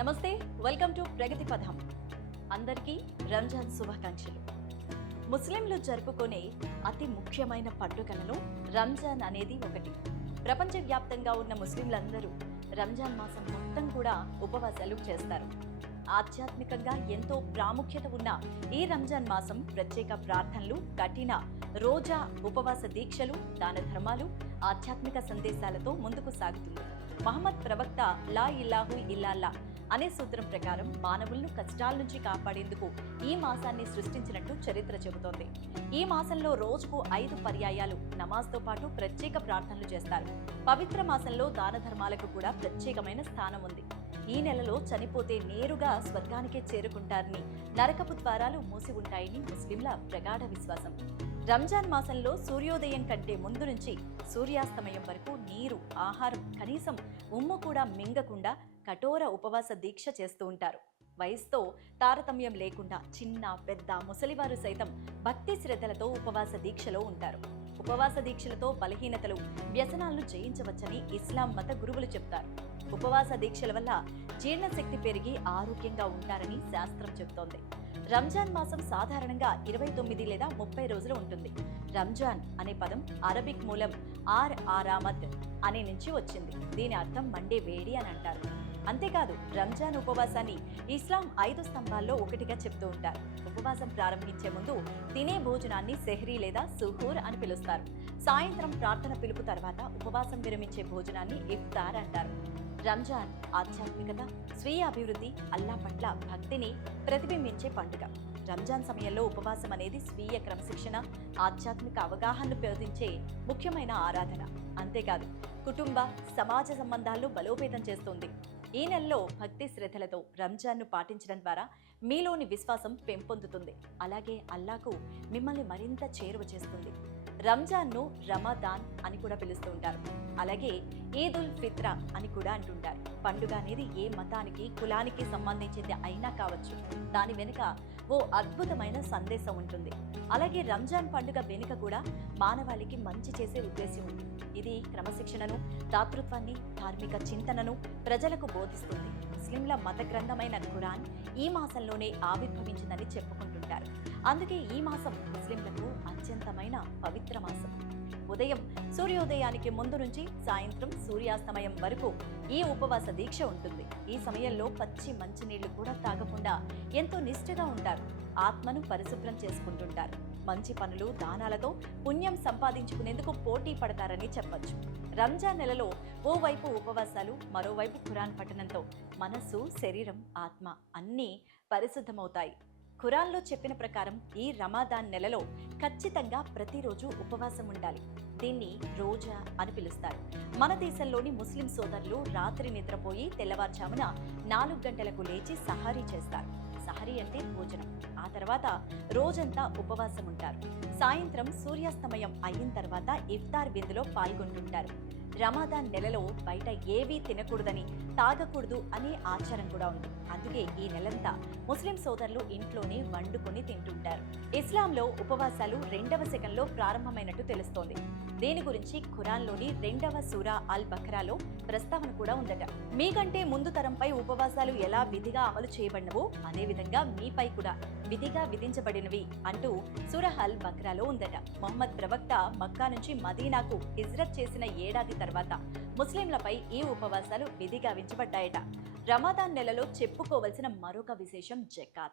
నమస్తే welcome to ప్రగతి పథం అందరికీ రంజాన్ శుభాకాంక్షలు. ముస్లింలు జరుపుకునే అతి ముఖ్యమైన పండుగలలో రంజాన్ అనేది ఒకటి. ప్రపంచవ్యాప్తంగా ఉన్న ముస్లింలందరూ రంజాన్ మాసం మొత్తం కూడా ఉపవాసాలు చేస్తారు. ఆధ్యాత్మికంగా ఎంతో ప్రాముఖ్యత ఉన్న ఈ రంజాన్ మాసం ప్రత్యేక ప్రార్థనలు కఠిన రోజా ఉపవాస దీక్షలు దాన ధర్మాలు ఆధ్యాత్మిక సందేశాలతో ముందుకు సాగుతుంది. మహమ్మద్ ప్రవక్త లా ఇల్లాహు ఇల్లాల్లా అనే సూత్రం ప్రకారం మానవులను కష్టాల నుంచి కాపాడేందుకు ఈ మాసాన్ని సృష్టించినట్టు చరిత్ర చెబుతోంది. ఈ మాసంలో రోజుకు ఐదు పర్యాయాలు నమాజ్తో పాటు ప్రత్యేక ప్రార్థనలు చేస్తారు. పవిత్ర మాసంలో దాన ధర్మాలకు కూడా ప్రత్యేకమైన స్థానం ఉంది. ఈ నెలలో చనిపోతే నేరుగా స్వర్గానికే చేరుకుంటారని నరకపు ద్వారాలు మూసి ఉంటాయని ముస్లింల ప్రగాఢ విశ్వాసం. రంజాన్ మాసంలో సూర్యోదయం కంటే ముందు నుంచి సూర్యాస్తమయం వరకు నీరు ఆహారం కనీసం ఉమ్ము కూడా మింగకుండా కఠోర ఉపవాస దీక్ష చేస్తూ ఉంటారు. వయసుతో తారతమ్యం లేకుండా చిన్న పెద్ద ముసలివారు సైతం భక్తి శ్రద్ధలతో ఉపవాస దీక్షలో ఉంటారు. ఉపవాస దీక్షలతో బలహీనతలు వ్యసనాలను జయించవచ్చని ఇస్లాం మత గురువులు చెప్తారు. ఉపవాస దీక్షల వల్ల జీర్ణశక్తి పెరిగి ఆరోగ్యంగా ఉంటారని శాస్త్రం చెబుతోంది. రంజాన్ మాసం సాధారణంగా ఇరవై తొమ్మిది లేదా ముప్పై రోజులు ఉంటుంది. రంజాన్ అనే పదం అరబిక్ మూలం ఆర్ ఆరామద్ అనే నుంచి వచ్చింది. దీని అర్థం మండే వేడి అని అంటారు. అంతేకాదు రంజాన్ ఉపవాసాన్ని ఇస్లాం ఐదు స్తంభాల్లో ఒకటిగా చెప్తూ ఉంటారు. ఉపవాసం ప్రారంభించే ముందు తినే భోజనాన్ని సెహ్రీ లేదా సుహూర్ అని పిలుస్తారు. సాయంత్రం ప్రార్థన పిలుపు తర్వాత ఉపవాసం విరమించే భోజనాన్ని ఇఫ్తార్ అంటారు. రంజాన్ ఆధ్యాత్మికత స్వీయ అభివృద్ధి అల్లా పట్ల భక్తిని ప్రతిబింబించే పండుగ. రంజాన్ సమయంలో ఉపవాసం అనేది స్వీయ క్రమశిక్షణ ఆధ్యాత్మిక అవగాహనను పెంపొందించే ముఖ్యమైన ఆరాధన. అంతేకాదు కుటుంబ సమాజ సంబంధాలు బలోపేతం చేస్తుంది. ఈ నెలలో భక్తి శ్రద్ధలతో రంజాన్ను పాటించడం ద్వారా మీలోని విశ్వాసం పెంపొందుతుంది. అలాగే అల్లాకు మిమ్మల్ని మరింత చేరువ చేస్తుంది. రంజాన్ను రమదాన్ అని కూడా పిలుస్తూ ఉంటారు. అలాగే ఈద్ ఉల్ ఫిత్రా అని కూడా అంటుంటారు. పండుగ అనేది ఏ మతానికి కులానికి సంబంధించింది అయినా కావచ్చు. దాని వెనుక ఓ అద్భుతమైన సందేశం ఉంటుంది. అలాగే రంజాన్ పండుగ వెనుక కూడా మానవాళికి మంచి చేసే ఉద్దేశం ఉంది. ఇది క్రమశిక్షణను దాతృత్వాన్ని ధార్మిక చింతనను ప్రజలకు బోధిస్తుంది. ముస్లింల మత గ్రంథమైన ఖురాన్ ఈ మాసంలోనే ఆవిర్భవించిందని చెప్పుకుంటుంటారు. అందుకే ఈ మాసం ముస్లింలకు అత్యంతమైన పవిత్ర మాసం. ఉదయం సూర్యోదయానికి ముందు నుంచి సాయంత్రం సూర్యాస్తమయం వరకు ఈ ఉపవాస దీక్ష ఉంటుంది. ఈ సమయంలో పచ్చి మంచినీళ్ళు కూడా తాగకుండా ఎంతో నిష్ఠగా ఉంటారు. ఆత్మను పరిశుభ్రం చేసుకుంటుంటారు. మంచి పనులు దానాలతో పుణ్యం సంపాదించుకునేందుకు పోటీ పడతారని చెప్పొచ్చు. రంజాన్ నెలలో ఓవైపు ఉపవాసాలు మరోవైపు ఖురాన్ పఠనంతో మనస్సు శరీరం ఆత్మ అన్నీ పరిశుద్ధమవుతాయి. ఖురాన్లో చెప్పిన ప్రకారం ఈ రమాదాన్ నెలలో ఖచ్చితంగా ప్రతిరోజు ఉపవాసం ఉండాలి. దీన్ని రోజా అని పిలుస్తారు. మన దేశంలోని ముస్లిం సోదరులు రాత్రి నిద్రపోయి తెల్లవారుజామున నాలుగు గంటలకు లేచి సహారీ చేస్తారు. సహరి అంటే భోజనం. ఆ తర్వాత రోజంతా ఉపవాసం ఉంటారు సాయంత్రం సూర్యాస్తమయం అయిన తర్వాత ఇఫ్తార్ విందులో పాల్గొంటుంటారు. రమాదాన్ నెలలో బయట ఏవీ తినకూడదని తాగకూడదు అనే ఆచారం కూడా ఉంది. అందుకే ఈ నెలంతా ముస్లిం సోదరులు ఇంట్లోనే వండుకొని తింటుంటారు. ఇస్లాంలో ఉపవాసాలు రెండవ శకంలో ప్రారంభమైనట్టు తెలుస్తోంది. దీని గురించి ఖురాన్లోని రెండవ సూరా అల్ బక్రాలో ప్రస్తావన కూడా ఉందట. మీకంటే ముందు తరంపై ఉపవాసాలు ఎలా విధిగా అమలు చేయబడినవో అదేవిధంగా మీపై కూడా విధిగా విధించబడినవి అంటూ సూరహ్ అల్ బక్రాలో ఉందట. మొహమ్మద్ ప్రవక్త మక్కా నుంచి మదీనాకు హిజ్రత్ చేసిన ఏడాది తర్వాత ముస్లింలపై ఈ ఉపవాసాలు విధిగా వించబడ్డాయట రమాదాన్ నెలలో చెప్పుకోవలసిన మరొక విశేషం జకాత్.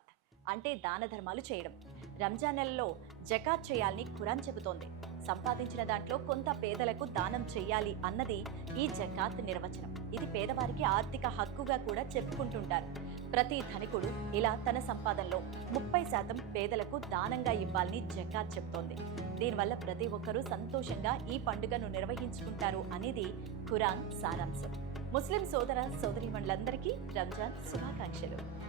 అంటే దాన ధర్మాలు చేయడం. రంజాన్ నెలలో జకాత్ చేయాలని ఖురాన్ చెబుతోంది. సంపాదించిన దాంట్లో కొంత పేదలకు దానం చేయాలి అన్నది ఈ జకాత్ నిర్వచనం. ఇది పేదవారికి ఆర్థిక హక్కుగా కూడా చెప్పుకుంటుంటారు. ప్రతి ధనికుడు ఇలా తన సంపాదనలో ముప్పై శాతం పేదలకు దానంగా ఇవ్వాలని జకాత్ చెప్తోంది. దీనివల్ల ప్రతి ఒక్కరూ సంతోషంగా ఈ పండుగను నిర్వహించుకుంటారు అనేది ఖురాన్ సారాంశం. ముస్లిం సోదర సోదరీమణులందరికీ రంజాన్ శుభాకాంక్షలు.